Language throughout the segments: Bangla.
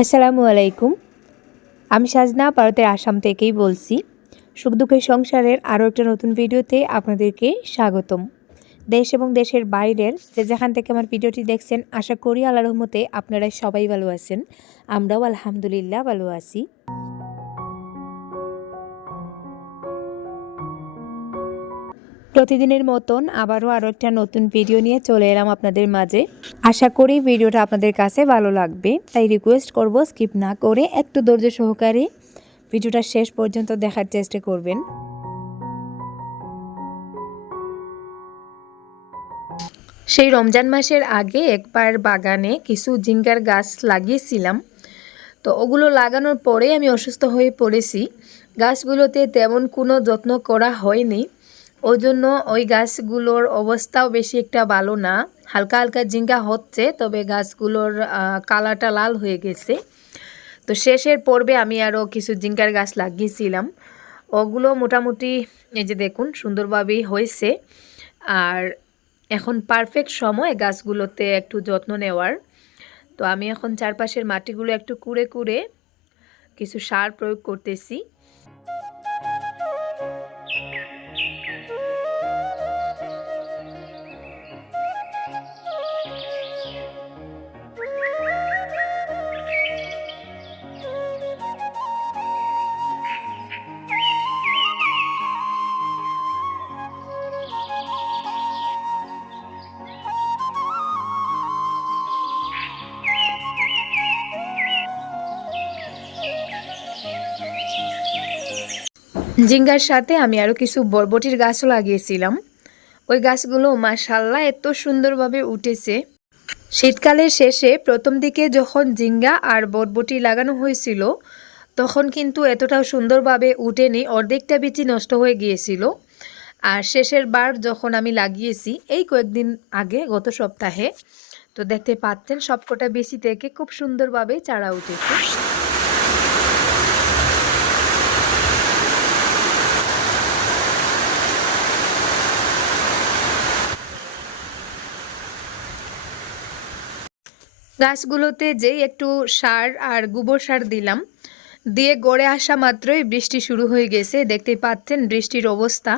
আসসালামু আলাইকুম আমি সাজনা ভারতের আসাম থেকেই বলছি। সুখ দুঃখের সংসারের আরও একটা নতুন ভিডিওতে আপনাদেরকে স্বাগতম। দেশ এবং দেশের বাইরের যে যেখান থেকে আমার ভিডিওটি দেখছেন, আশা করি আল্লাহ রহমতে আপনারা সবাই ভালো আছেন। আমরাও আলহামদুলিল্লাহ ভালো আছি। প্রতিদিনের মতন আবারও আরও একটা নতুন ভিডিও নিয়ে চলে এলাম আপনাদের মাঝে। আশা করি ভিডিওটা আপনাদের কাছে ভালো লাগবে। তাই রিকোয়েস্ট করব স্কিপ না করে একটু ধৈর্য সহকারে ভিডিওটা শেষ পর্যন্ত দেখার চেষ্টা করবেন। সেই রমজান মাসের আগে একবার বাগানে কিছু জিঙ্গার গাছ লাগিয়েছিলাম। তো ওগুলো লাগানোর পরে আমি অসুস্থ হয়ে পড়েছি। গাছগুলোতে তেমন কোনো যত্ন করা হয়নি। ওই জন্য ওই গাছগুলোর অবস্থাও বেশি একটা ভালো না। হালকা হালকা জিঙ্গা হচ্ছে, তবে গাছগুলোর কালারটা লাল হয়ে গেছে। তো শেষের পর্বে আমি আরও কিছু জিঙ্গার গাছ লাগিয়েছিলাম। ওগুলো মোটামুটি, এই যে দেখুন, সুন্দরভাবেই হয়েছে। আর এখন পারফেক্ট সময় গাছগুলোতে একটু যত্ন নেওয়ার। তো আমি এখন চারপাশের মাটিগুলো একটু কুড়ে কুড়ে কিছু সার প্রয়োগ করতেছি। জিঙ্গার সাথে আমি আরও কিছু বরবটির গাছও লাগিয়েছিলাম। ওই গাছগুলো মাসাল্লাহ এত সুন্দরভাবে উঠেছে। শীতকালের শেষে প্রথম দিকে যখন জিঙ্গা আর বরবটি লাগানো হয়েছিল, তখন কিন্তু এতটাও সুন্দরভাবে উঠেনি, অর্ধেকটা বিচি নষ্ট হয়ে গিয়েছিল। আর শেষের বার যখন আমি লাগিয়েছি, এই কয়েকদিন আগে, গত সপ্তাহে, তো দেখতে পাচ্ছেন সবকটা বেশি থেকে খুব সুন্দরভাবে চারা উঠেছে। গাছগুলোতে যেই একটু সার আর গোবর সার দিলাম, দিয়ে গড়ে আসা মাত্রই বৃষ্টি শুরু হয়ে গেছে। দেখতেই পাচ্ছেন বৃষ্টির অবস্থা।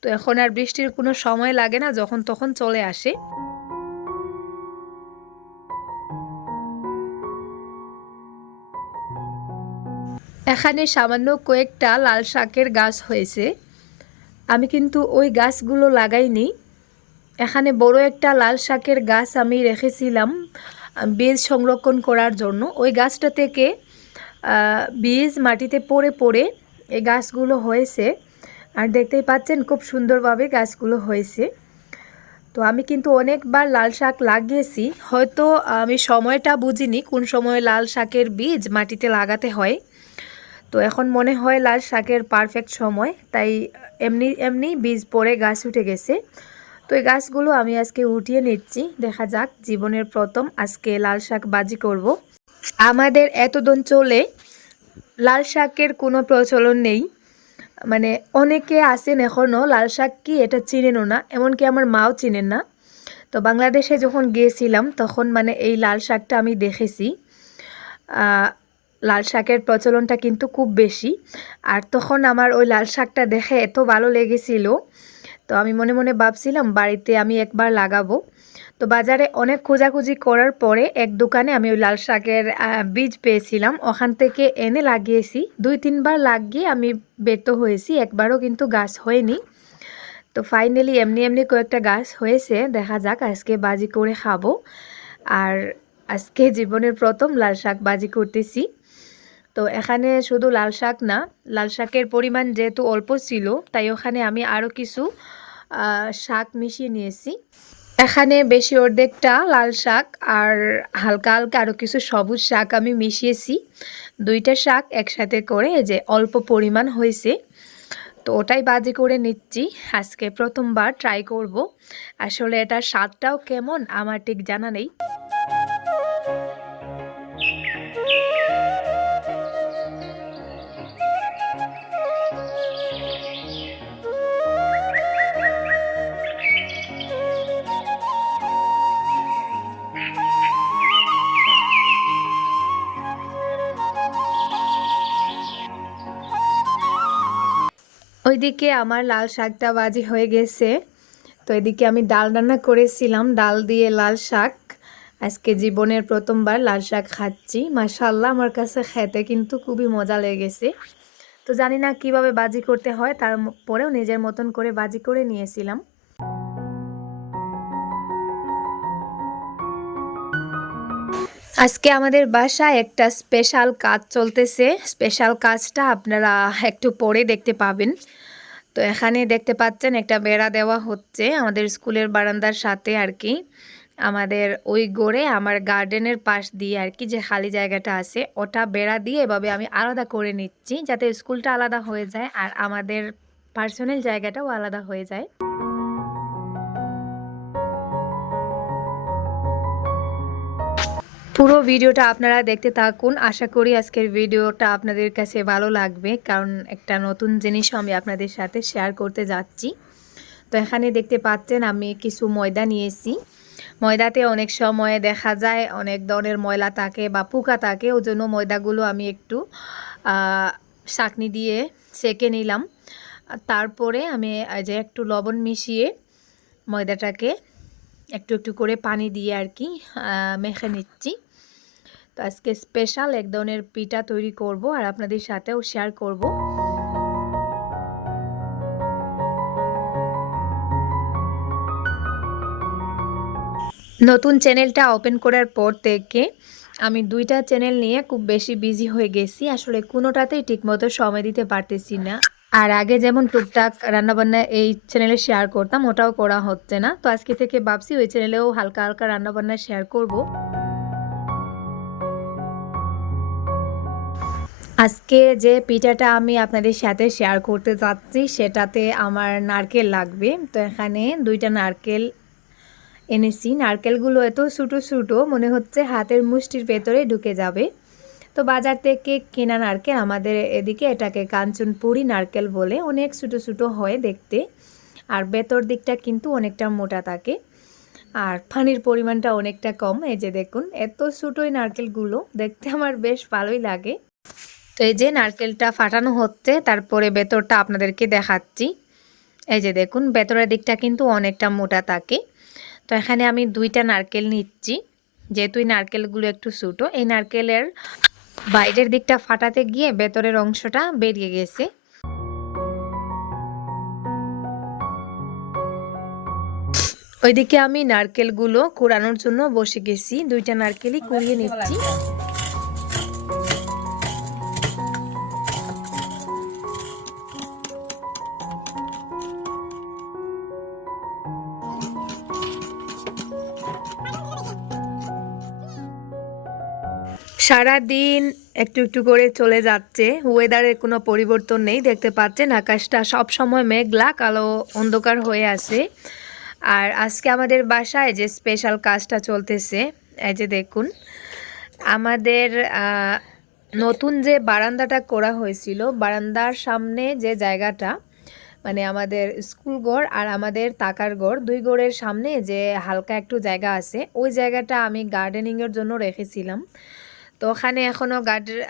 তো এখন আর বৃষ্টির কোনো সময় লাগে না, যখন তখন চলে আসে। এখানে সামান্য কয়েকটা লাল শাকের গাছ হয়েছে। আমি কিন্তু ওই গাছগুলো লাগাইনি। এখানে বড় একটা লাল শাকের গাছ আমি রেখেছিলাম। বীজ সংরক্ষণ করার জন্য ওই গাছটা থেকে বীজ মাটিতে পড়ে পড়ে এই গাছগুলো হয়েছে। আর দেখতেই পাচ্ছেন খুব সুন্দরভাবে গাছগুলো হয়েছে। তো আমি কিন্তু অনেকবার লাল শাক লাগিয়েছি। হয়তো আমি সময়টা বুঝিনি কোন সময় লাল শাকের বীজ মাটিতে লাগাতে হয়। তো এখন মনে হয় লাল শাকের পারফেক্ট সময়। তাই এমনি এমনি বীজ পড়ে গাছ উঠে গেছে। তো এই গাছগুলো আমি আজকে উঠিয়ে নিচ্ছি। দেখা যাক জীবনের প্রথম আজকে লাল শাক বাজি করব। আমাদের এতদিন চলে লাল শাকের কোনো প্রচলন নেই। মানে অনেকে আসেন এখনও লাল শাক কি এটা চিনেনও না, এমনকি আমার মাও চিনেন না। তো বাংলাদেশে যখন গিয়েছিলাম, তখন মানে এই লাল শাকটা আমি দেখেছি। লাল শাকের প্রচলনটা কিন্তু খুব বেশি। আর তখন আমার ওই লাল শাকটা দেখে এত ভালো লেগেছিল তো আমি মনে মনে ভাবছিলাম, বাড়িতে আমি একবার লাগাবো। তো বাজারে অনেক খোঁজাখুঁজি করার পরে এক দোকানে আমি ওই লাল শাকের বীজ পেয়েছিলাম। ওখান থেকে এনে লাগিয়েছি। দুই, তিনবার লাগিয়ে আমি বেত হয়েছি। একবারও কিন্তু গাছ হয়নি। তো ফাইনালি এমনি এমনি কয়েকটা গাছ হয়েছে। দেখা যাক, আজকে বাজি করে খাব। আর আজকে জীবনের প্রথম লাল শাক বাজি করতেছি। তো এখানে শুধু লাল শাক না, লাল শাকের পরিমাণ যেহেতু অল্প ছিল, তাই ওখানে আমি আরও কিছু শাক মিশিয়ে নিয়েছি। এখানে বেশি অর্ধেকটা লাল শাক আর হালকা হালকা আরও কিছু সবুজ শাক আমি মিশিয়েছি। দুইটা শাক একসাথে করে যে অল্প পরিমাণ হয়েছে, তো ওটাই বাজি করে নিচ্ছি। আজকে প্রথমবার ট্রাই করব। আসলে এটার স্বাদটাও কেমন আমার ঠিক জানা নেই। ওইদিকে আমার লাল শাকটা বাজি হয়ে গেছে। তো এদিকে আমি ডাল রান্না করেছিলাম, ডাল দিয়ে লাল শাক। আজকে জীবনের প্রথমবার লাল শাক খাচ্ছি। মাশাল্লাহ আমার কাছে খেতে কিন্তু খুবই মজা লেগেছে। তো জানি না কীভাবে বাজি করতে হয় তারপরেও নিজের মতন করে বাজি করে নিয়েছিলাম। আজকে আমাদের বাসায় একটা স্পেশাল কাজ চলতেছে। স্পেশাল কাজটা আপনারা একটু পরে দেখতে পাবেন। তো এখানে দেখতে পাচ্ছেন একটা বেড়া দেওয়া হচ্ছে আমাদের স্কুলের বারান্দার সাথে আর কি। আমাদের ওই গড়ে আমার গার্ডেনের পাশ দিয়ে আর কি যে খালি জায়গাটা আছে, ওটা বেড়া দিয়ে এভাবে আমি আলাদা করে নিচ্ছি যাতে স্কুলটা আলাদা হয়ে যায় আর আমাদের পার্সোনাল জায়গাটাও আলাদা হয়ে যায়। পুরো ভিডিওটা আপনারা দেখতে থাকুন। আশা করি আজকের ভিডিওটা আপনাদের কাছে ভালো লাগবে, কারণ একটা নতুন জিনিসও আমি আপনাদের সাথে শেয়ার করতে যাচ্ছি। তো এখানে দেখতে পাচ্ছেন আমি কিছু ময়দা নিয়েছি। ময়দাতে অনেক সময় দেখা যায় অনেক ধরনের ময়লা থাকে বা পোকা থাকে, ওই জন্য ময়দাগুলো আমি একটু শাকনি দিয়ে সেকে নিলাম। তারপরে আমি যে একটু লবণ মিশিয়ে ময়দাটাকে একটু একটু করে পানি দিয়ে আর কি মেখে নিচ্ছি। তো আজকে স্পেশাল এক ধরনের পিঠা তৈরি করব আর আপনাদের সাথেও শেয়ার করব। নতুন চ্যানেলটা ওপেন করার পর থেকে আমি দুইটা চ্যানেল নিয়ে খুব বেশি বিজি হয়ে গেছি। আসলে কোনোটাতেই ঠিকমতো সময় দিতে পারতেছি না। আর আগে যেমন টুকটাক রান্নাবান্না এই চ্যানেলে শেয়ার করতাম, ওটাও করা হচ্ছে না। তো আজকে থেকে ভাবছি ওই চ্যানেলেও হালকা হালকা রান্নাবান্না শেয়ার করব। আজকে যে পিঠাটা আমি আপনাদের সাথে শেয়ার করতে যাচ্ছি, সেটাতে আমার নারকেল লাগবে। তো এখানে দুইটা নারকেল এনেছি। নারকেলগুলো এত ছোটো ছোটো, মনে হচ্ছে হাতের মুষ্টির ভেতরে ঢুকে যাবে। তো বাজার থেকে কেনা নারকেল আমাদের এদিকে, এটাকে কাঞ্চনপুরি নারকেল বলে অনেক ছোটো ছোটো হয় দেখতে। আর ভেতর দিকটা কিন্তু অনেকটা মোটা থাকে। আর পানির পরিমাণটা অনেকটা কম। এই যে দেখুন, এত ছোটোই নারকেলগুলো, দেখতে আমার বেশ ভালোই লাগে। তো এই যে নারকেলটা ফাটানো হচ্ছে, তারপরে ভেতরটা আপনাদেরকে দেখাচ্ছি। এই যে দেখুন, ভেতরের দিকটা কিন্তু অনেকটা মোটা থাকে তো এখানে আমি দুইটা নারকেল নিচ্ছি, যেহেতু এই নারকেলগুলো একটু ছোটো, এই নারকেলের বাইরের দিকটা ফাটাতে গিয়ে ভেতরের অংশটা বেরিয়ে গেছে। ওইদিকে আমি নারকেলগুলো কুড়ানোর জন্য বসে গেছি, দুইটা নারকেলই কুড়িয়ে নিচ্ছি। সারা দিন একটু একটু করে চলে যাচ্ছে। ওয়েদারের কোনো পরিবর্তন নেই, দেখতে পাচ্ছেন আকাশটা সব সময় মেঘলা, কালো অন্ধকার হয়ে আছে। আর আজকে আমাদের বাসায় যে স্পেশাল কাজটা চলতেছে, এই যে দেখুন, আমাদের নতুন যে বারান্দাটা করা হয়েছিল, বারান্দার সামনে যে জায়গাটা মানে আমাদের স্কুল ঘর আর আমাদের তাকার ঘর, দুই ঘরের সামনে যে হালকা একটু জায়গা আছে, ওই জায়গাটা আমি গার্ডেনিংয়ের জন্য রেখেছিলাম। তো ওখানে এখনও গার্ডেন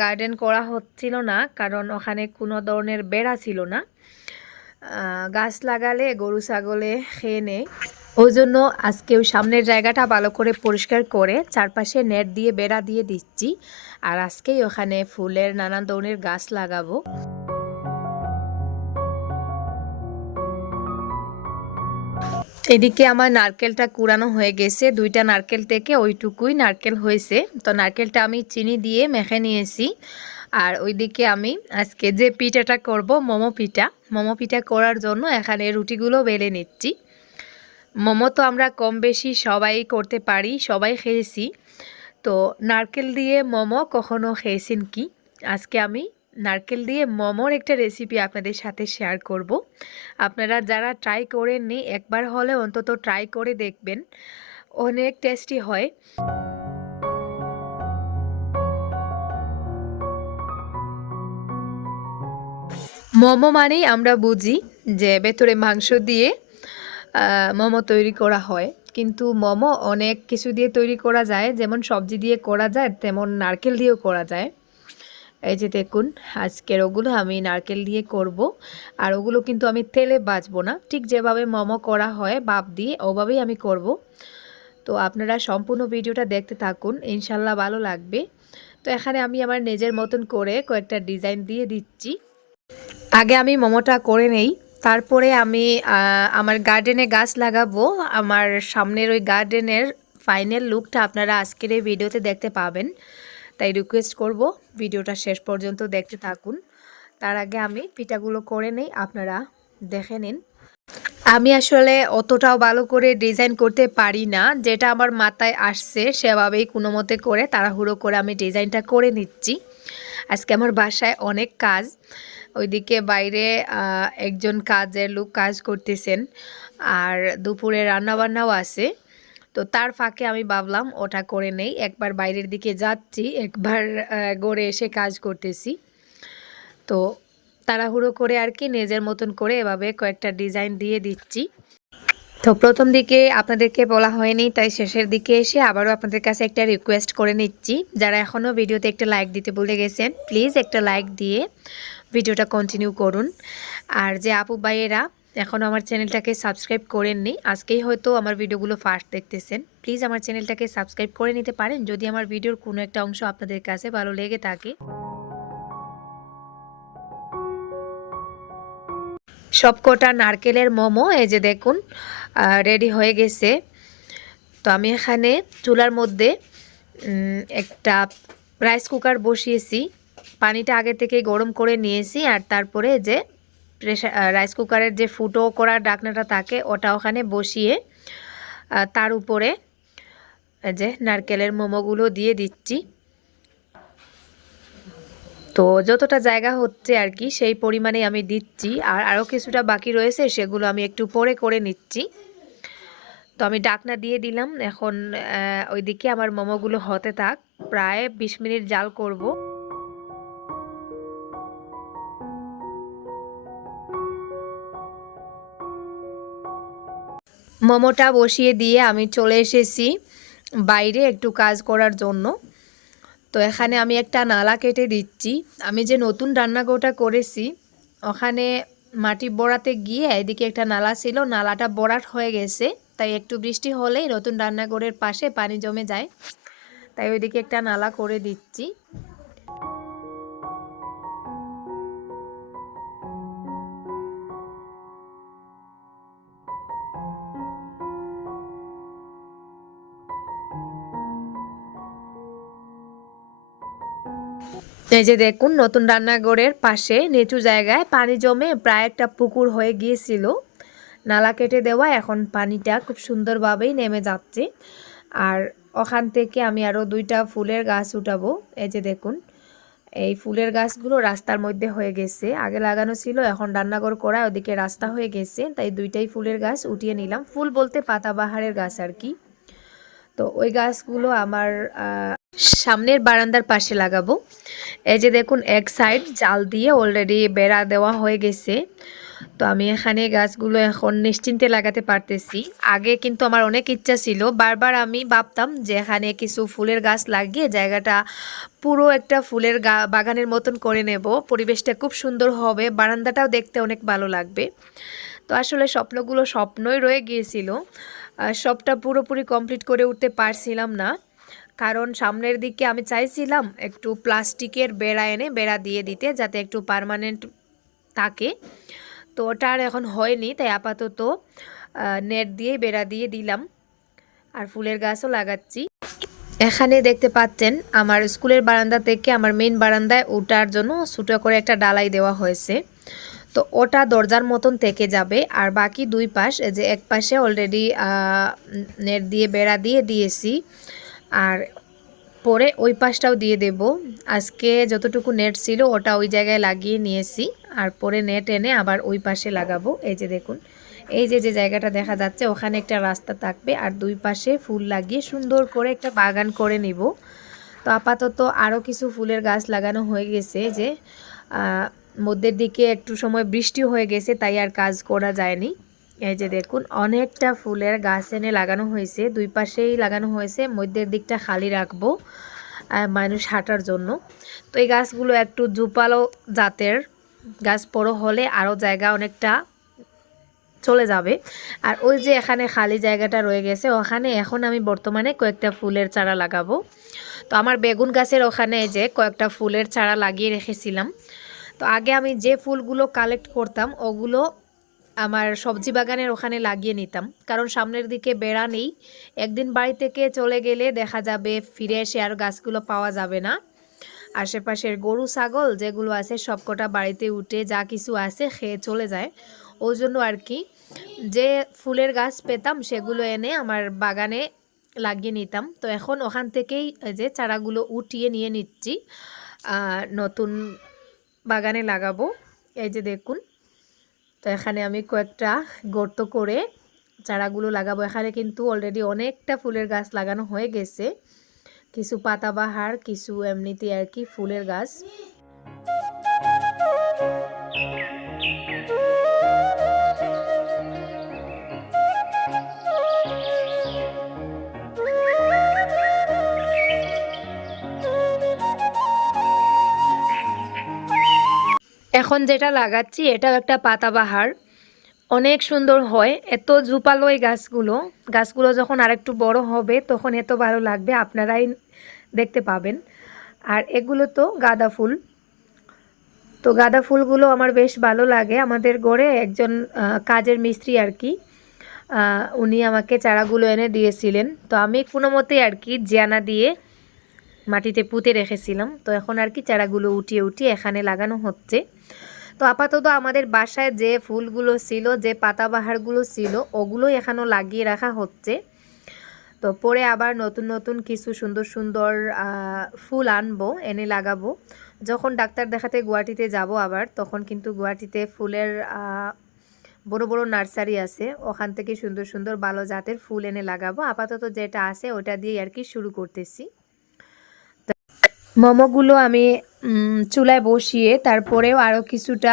গার্ডেন করা হচ্ছিল না, কারণ ওখানে কোনো ধরনের বেড়া ছিল না। গাছ লাগালে, গরু, ছাগলে খেয়ে নেই ওই জন্য আজকেও সামনের জায়গাটা ভালো করে পরিষ্কার করে চারপাশে নেট দিয়ে বেড়া দিয়ে দিচ্ছি। আর আজকেই ওখানে ফুলের নানান ধরনের গাছ লাগাবো। এদিকে আমার নারকেলটা কুড়ানো হয়ে গেছে। দুইটা নারকেল থেকে ওইটুকুই নারকেল হয়েছে। তো নারকেলটা আমি চিনি দিয়ে মেখে নিয়েছি। আর ওইদিকে আমি আজকে যে পিঠাটা করব, মোমো পিঠা। মোমো পিঠা করার জন্য এখানে রুটিগুলো বেলে নিচ্ছি। মোমো তো আমরা কম বেশি সবাই করতে পারি, সবাই খেয়েছি। তো নারকেল দিয়ে মোমো কখনো খেয়েছেন কি? আজকে আমি নারকেল দিয়ে মোমোর একটা রেসিপি আপনাদের সাথে শেয়ার করব। আপনারা যারা ট্রাই করেননি, একবার হলে অন্তত ট্রাই করে দেখবেন। অনেক টেস্টি হয়। মোমো মানেই আমরা বুঝি যে ভেতরে মাংস দিয়ে মোমো তৈরি করা হয়। কিন্তু মোমো অনেক কিছু দিয়ে তৈরি করা যায়, যেমন সবজি দিয়ে করা যায়, তেমন নারকেল দিয়েও করা যায়। এই যে দেখুন, আজকের ওগুলো আমি নারকেল দিয়ে করব। আর ওগুলো কিন্তু আমি তেলে বাজবো না। ঠিক যেভাবে মোমো করা হয় বাপ দিয়ে ওভাবেই আমি করব। তো আপনারা সম্পূর্ণ ভিডিওটা দেখতে থাকুন, ইনশাল্লাহ ভালো লাগবে। তো এখানে আমি আমার নিজের মতন করে কয়েকটা ডিজাইন দিয়ে দিচ্ছি। আগে আমি মোমোটা করে নেই। তারপরে আমি আমার গার্ডেনে গাছ লাগাবো। আমার সামনের ওই গার্ডেনের ফাইনাল লুকটা আপনারা আজকের এই ভিডিওতে দেখতে পাবেন। তাই রিকোয়েস্ট করব ভিডিওটা শেষ পর্যন্ত দেখতে থাকুন। তার আগে আমি পিঠাগুলো করে নেই, আপনারা দেখে নিন। আমি আসলে অতটাও ভালো করে ডিজাইন করতে পারি না, যেটা আমার মাথায় আসছে সেভাবেই কোনো মতে করে তাড়াহুড়ো করে আমি ডিজাইনটা করে নিচ্ছি। আজকে আমার বাসায় অনেক কাজ, ওইদিকে বাইরে একজন কাজের লোক কাজ করতেছেন, আর দুপুরে রান্নাবান্নাও আছে। তো তার ফাঁকে আমি ভাবলাম, ওটা করে নেই, একবার বাইরের দিকে যাচ্ছি, একবার গড়ে এসে কাজ করতেছি। তো তাড়াহুড়ো করে আর কি নিজের মতন করে এভাবে কয়েকটা ডিজাইন দিয়ে দিচ্ছি। তো প্রথম দিকে আপনাদেরকে বলা হয়নি, তাই শেষের দিকে এসে আবারও আপনাদের কাছে একটা রিকোয়েস্ট করে নিচ্ছি। যারা এখনও ভিডিওতে একটা লাইক দিতে ভুলে গেছেন প্লিজ একটা লাইক দিয়ে ভিডিওটা কন্টিনিউ করুন। আর যে আপু ভাইয়েরা এখনও আমার চ্যানেলটাকে সাবস্ক্রাইব করেননি। আজকেই হয়তো আমার ভিডিওগুলো ফার্স্ট দেখতেছেন। প্লিজ আমার চ্যানেলটাকে সাবস্ক্রাইব করে নিতে পারেন। যদি আমার ভিডিওর কোনো একটা অংশ আপনাদের কাছে ভালো লেগে থাকে। সবকটা নারকেলের মোমো, এই যে দেখুন রেডি হয়ে গেছে। তো আমি এখানে চুলার মধ্যে একটা রাইস কুকার বসিয়েছি। পানিটা আগে থেকে গরম করে নিয়েছি আর তারপরে যে প্রেশার রাইস কুকারের যে ফুটো করা ডাকনাটা থাকে, ওটা ওখানে বসিয়ে তার উপরে যে নারকেলের মোমোগুলো দিয়ে দিচ্ছি। তো যতটা জায়গা হচ্ছে আর কি, সেই পরিমাণে আমি দিচ্ছি। আর আরও কিছুটা বাকি রয়েছে, সেগুলো আমি একটু পরে করে নিচ্ছি। তো আমি ডাকনা দিয়ে দিলাম, এখন ওইদিকে আমার মোমোগুলো হতে থাক, প্রায় বিশ মিনিট জাল করব। মোমোটা বসিয়ে দিয়ে আমি চলে এসেছি বাইরে একটু কাজ করার জন্য। তো এখানে আমি একটা নালা কেটে দিচ্ছি। আমি যে নতুন রান্নাঘরটা করেছি, ওখানে মাটি বড়াতে গিয়ে এদিকে একটা নালা ছিল, নালাটা বড়াট হয়ে গেছে। তাই একটু বৃষ্টি হলেই নতুন রান্নাঘরের পাশে পানি জমে যায়। তাই ওইদিকে একটা নালা করে দিচ্ছি। এই যে দেখুন, নতুন রান্নাঘরের পাশে নিচু জায়গায় পানি জমে প্রায় একটা পুকুর হয়ে গিয়েছিল। নালা কেটে দেওয়া, এখন পানিটা খুব সুন্দরভাবেই নেমে যাচ্ছে। আর ওখান থেকে আমি আরও দুইটা ফুলের গাছ উঠাবো। এই যে দেখুন, এই ফুলের গাছগুলো রাস্তার মধ্যে হয়ে গেছে। আগে লাগানো ছিল, এখন রান্নাঘর করা ওদিকে রাস্তা হয়ে গেছে। তাই দুইটাই ফুলের গাছ উঠিয়ে নিলাম। ফুল বলতে পাতাবাহারের গাছ আর কি। তো ওই গাছগুলো আমার সামনের বারান্দার পাশে লাগাবো। এই যে দেখুন, এক সাইড জাল দিয়ে অলরেডি বেড়া দেওয়া হয়ে গেছে। তো আমি এখানে গাছগুলো এখন নিশ্চিন্তে লাগাতে পারতেছি। আগে কিন্তু আমার অনেক ইচ্ছা ছিল, বারবার আমি ভাবতাম যে এখানে কিছু ফুলের গাছ লাগিয়ে জায়গাটা পুরো একটা ফুলের বাগানের মতন করে নেব। পরিবেশটা খুব সুন্দর হবে, বারান্দাটাও দেখতে অনেক ভালো লাগবে। তো আসলে স্বপ্নগুলো স্বপ্নই রয়ে গিয়েছিল। সবটা পুরোপুরি কমপ্লিট করে উঠতে পারছিলাম না। কারণ সামনের দিকে আমি চাইছিলাম একটু প্লাস্টিকের বেড়া এনে বেড়া দিয়ে দিতে, যাতে একটু পারমানেন্ট থাকে। তো ওটা আর এখন হয়নি, তাই আপাতত নেট দিয়ে বেড়া দিয়ে দিলাম। আর ফুলের গাছও লাগাচ্ছি। এখানে দেখতে পাচ্ছেন, আমার স্কুলের বারান্দা থেকে আমার মেন বারান্দায় ওটার জন্য ছোটো করে একটা ডালাই দেওয়া হয়েছে। তো ওটা দরজার মতন থেকে যাবে, আর বাকি দুই পাশ যে এক পাশে অলরেডি নেট দিয়ে বেড়া দিয়ে দিয়েছি। আর পরে ওই পাশটাও দিয়ে দেব। আজকে যতটুকু নেট ছিল ওটা ওই জায়গায় লাগিয়ে নিয়েছি। আর পরে নেট এনে আবার ওই পাশে লাগাবো। এই যে দেখুন, এই যে যে জায়গাটা দেখা যাচ্ছে, ওখানে একটা রাস্তা থাকবে। আর দুই পাশে ফুল লাগিয়ে সুন্দর করে একটা বাগান করে নিব। তো আপাতত আরও কিছু ফুলের গাছ লাগানো হয়ে গেছে যে মধ্যের দিকে একটু সময় বৃষ্টি হয়ে গেছে, তাই আর কাজ করা যায়নি। এই যে দেখুন, অনেকটা ফুলের গাছ এনে লাগানো হয়েছে। দুই পাশেই লাগানো হয়েছে, মধ্যের দিকটা খালি রাখব মানুষ হাঁটার জন্য। তো এই গাছগুলো একটু জুপালো জাতের, গাছ বড় হলে আরও জায়গা অনেকটা চলে যাবে। আর ওই যে এখানে খালি জায়গাটা রয়ে গেছে, ওখানে এখন আমি বর্তমানে কয়েকটা ফুলের চারা লাগাবো। তো আমার বেগুন গাছের ওখানে যে কয়েকটা ফুলের চারা লাগিয়ে রেখেছিলাম। তো আগে আমি যে ফুলগুলো কালেক্ট করতাম, ওগুলো আমার সবজি বাগানের ওখানে লাগিয়ে নিতাম। কারণ সামনের দিকে বেড়া নেই। একদিন বাড়ি থেকে চলে গেলে দেখা যাবে ফিরে এসে আর গাছগুলো পাওয়া যাবে না। আশেপাশের গরু, ছাগল যেগুলো আছে সবকটা বাড়িতে উঠে যা কিছু আছে খেয়ে চলে যায়। ওই জন্য আর কি, যে ফুলের গাছ পেতাম সেগুলো এনে আমার বাগানে লাগিয়ে নিতাম। তো এখন ওখান থেকেই যে চারাগুলো উঠিয়ে নিয়ে নিচ্ছি। নতুন বাগানে লাগাবো। এই যে দেখুন তো এখানে আমি কয়েকটা গর্ত করে চারাগুলো লাগাবো। এখানে কিন্তু অলরেডি অনেকটা ফুলের গাছ লাগানো হয়ে গেছে। কিছু পাতাবাহার, কিছু এমনিতে আর কি ফুলের গাছ। এখন যেটা লাগাচ্ছি, এটাও একটা পাতাবাহার। অনেক সুন্দর হয়। এত ঝুপালো এই গাছগুলো। গাছগুলো যখন আরেকটু বড় হবে, তখন এত ভালো লাগবে, আপনারাই দেখতে পাবেন। আর এগুলো তো গাঁদা ফুল। তো গাঁদা ফুলগুলো আমার বেশ ভালো লাগে। আমাদের গড়ে একজন কাজের মিস্ত্রি আর কি উনি আমাকে চারাগুলো এনে দিয়েছিলেন। তো আমি কোনো মতেই আর কি জিয়ানা দিয়ে মাটিতে পুঁতে রেখেছিলাম। তো এখন আর কি চারাগুলো উঠিয়ে উঠিয়ে এখানে লাগানো হচ্ছে। তো আপাতত আমাদের বাসায় যে ফুলগুলো ছিল, যে পাতাবাহারগুলো ছিল, ওগুলোই এখনও লাগিয়ে রাখা হচ্ছে। তো পরে আবার নতুন নতুন কিছু সুন্দর সুন্দর ফুল আনব, এনে লাগাবো। যখন ডাক্তার দেখাতে গুয়াহাটিতে যাব আবার, তখন কিন্তু গুয়াহাটিতে ফুলের বড় বড় নার্সারি আছে। ওখান থেকে সুন্দর সুন্দর ভালো জাতের ফুল এনে লাগাবো। আপাতত যেটা আছে, ওটা দিয়ে আর কি শুরু করতেছি। মোমোগুলো আমি চুলায় বসিয়ে তারপরেও আরও কিছুটা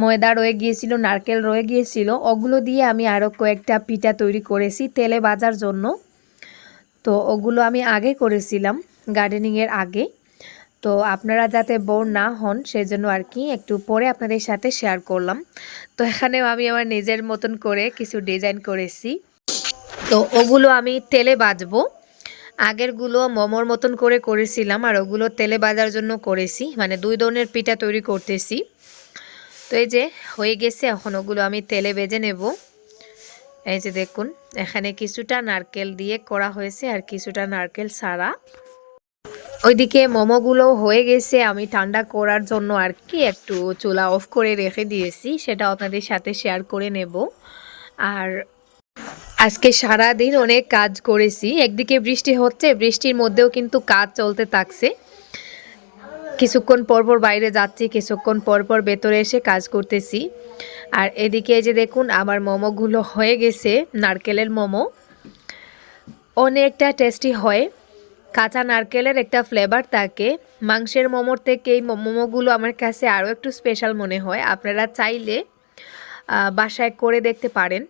ময়দা রয়ে গিয়েছিল, নারকেল রয়ে গিয়েছিল, ওগুলো দিয়ে আমি আরও কয়েকটা পিঠা তৈরি করেছি তেলে বাজার জন্য। তো ওগুলো আমি আগে করেছিলাম গার্ডেনিংয়ের আগে। তো আপনারা যাতে বোর না হন, সেজন্য আর কি একটু পরে আপনাদের সাথে শেয়ার করলাম। তো এখানেও আমি আমার নিজের মতন করে কিছু ডিজাইন করেছি। তো ওগুলো আমি তেলে বাজবো আগেরগুলো মোমোর মতন করে করেছিলাম আর ওগুলো তেলে বাজার জন্য করেছি। মানে দুই ধরনের পিঠা তৈরি করতেছি। তো এই যে হয়ে গেছে, এখন ওগুলো আমি তেলে বেজে নেব। এই যে দেখুন, এখানে কিছুটা নারকেল দিয়ে করা হয়েছে আর কিছুটা নারকেল ছাড়া। ওইদিকে মোমোগুলো হয়ে গেছে, আমি ঠান্ডা করার জন্য আর কি একটু চুলা অফ করে রেখে দিয়েছি, সেটা আপনাদের সাথে শেয়ার করে নেব। আর আজকে সারা দিন অনেক কাজ করেছি। একদিকে বৃষ্টি হচ্ছে, বৃষ্টির মধ্যেও কিন্তু কাজ চলতে থাকছে। কিছুক্ষণ পরপর বাইরে যাচ্ছি, কিছুক্ষণ পরপর ভেতরে এসে কাজ করতেছি। আর এদিকে যে দেখুন, আমার মোমোগুলো হয়ে গেছে, নারকেলের মোমো। অনেকটা টেস্টি হয়। কাঁচা নারকেলের একটা ফ্লেভার থাকে। মাংসের মোমোর থেকে এই মোমোগুলো আমার কাছে আরও একটু স্পেশাল মনে হয়। আপনারা চাইলে বাসায় করে দেখতে পারেন।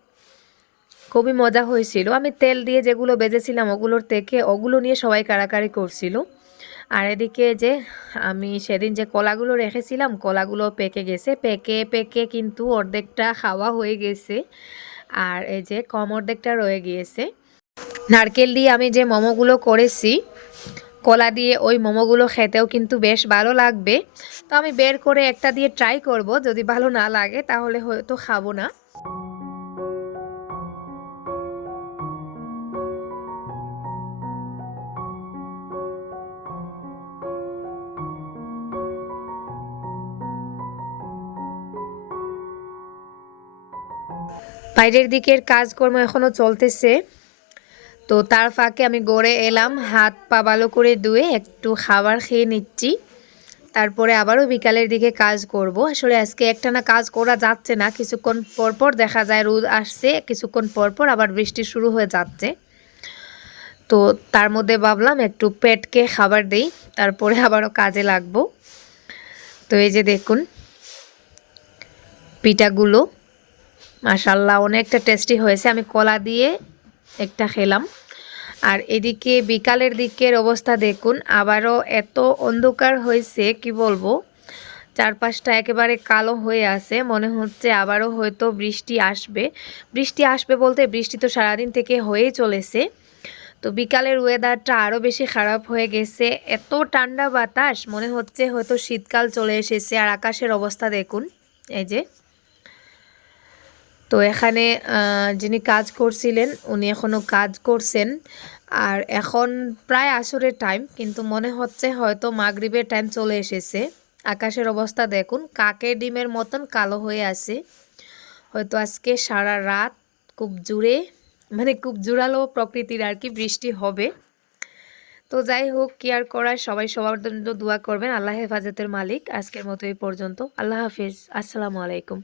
খুবই মজা হয়েছিল। আমি তেল দিয়ে যেগুলো বেজেছিলাম ওগুলোর থেকে ওগুলো নিয়ে সবাই কারাকারি করছিল। আর এদিকে যে আমি সেদিন যে কলাগুলো রেখেছিলাম, কলাগুলো পেকে গেছে। পেকে পেকে কিন্তু অর্ধেকটা খাওয়া হয়ে গেছে। আর এই যে কম অর্ধেকটা রয়ে গিয়েছে। নারকেল দিয়ে আমি যে মোমোগুলো করেছি, কলা দিয়ে ওই মোমোগুলো খেতেও কিন্তু বেশ ভালো লাগবে। তো আমি বের করে একটা দিয়ে ট্রাই করব, যদি ভালো না লাগে তাহলে হয়তো খাব না। বাইরের দিকের কাজকর্ম এখনও চলতেছে। তো তার ফাঁকে আমি গড়ে এলাম, হাত পা ভালো করে ধুয়ে একটু খাবার খেয়ে নিচ্ছি। তারপরে আবারও বিকালের দিকে কাজ করব। আসলে আজকে একটানা কাজ করা যাচ্ছে না, কিছুক্ষণ পর পর দেখা যায় রোদ আসছে, কিছুক্ষণ পর পর আবার বৃষ্টি শুরু হয়ে যাচ্ছে। তো তার মধ্যে ভাবলাম একটু পেটকে খাবার দেই, তারপরে আবারও কাজে লাগবো। তো এই যে দেখুন, পিঠাগুলো মাশাল্লাহ অনেকটা টেস্টি হয়েছে। আমি কলা দিয়ে একটা খেলাম। আর এদিকে বিকালের দিকের অবস্থা দেখুন, আবারও এত অন্ধকার হয়েছে, কি বলব? চারপাশটা একেবারে কালো হয়ে আছে, মনে হচ্ছে আবারও হয়তো বৃষ্টি আসবে। বৃষ্টি আসবে বলতে বৃষ্টি তো সারাদিন থেকে হয়েই চলেছে। তো বিকালের ওয়েদারটা আরও বেশি খারাপ হয়ে গেছে। এত ঠান্ডা বাতাস, মনে হচ্ছে হয়তো শীতকাল চলে এসেছে। আর আকাশের অবস্থা দেখুন, এই যে। তো এখানে যিনি কাজ করছিলেন, উনি এখনও কাজ করছেন। আর এখন প্রায় আসরের টাইম কিন্তু মনে হচ্ছে হয়তো মাগরিবের টাইম চলে এসেছে। আকাশের অবস্থা দেখুন, কাকের ডিমের মতন কালো হয়ে আছে। হয়তো আজকে সারা রাত খুব জুড়ে মানে খুব জোরালো প্রকৃতির আর কি বৃষ্টি হবে। তো যাই হোক, কি আর করার, সবাই সবার জন্য দোয়া করবেন, আল্লাহ হেফাজতের মালিক। আজকের মতো এই পর্যন্ত। আল্লাহ হাফিজ। আসসালামু আলাইকুম।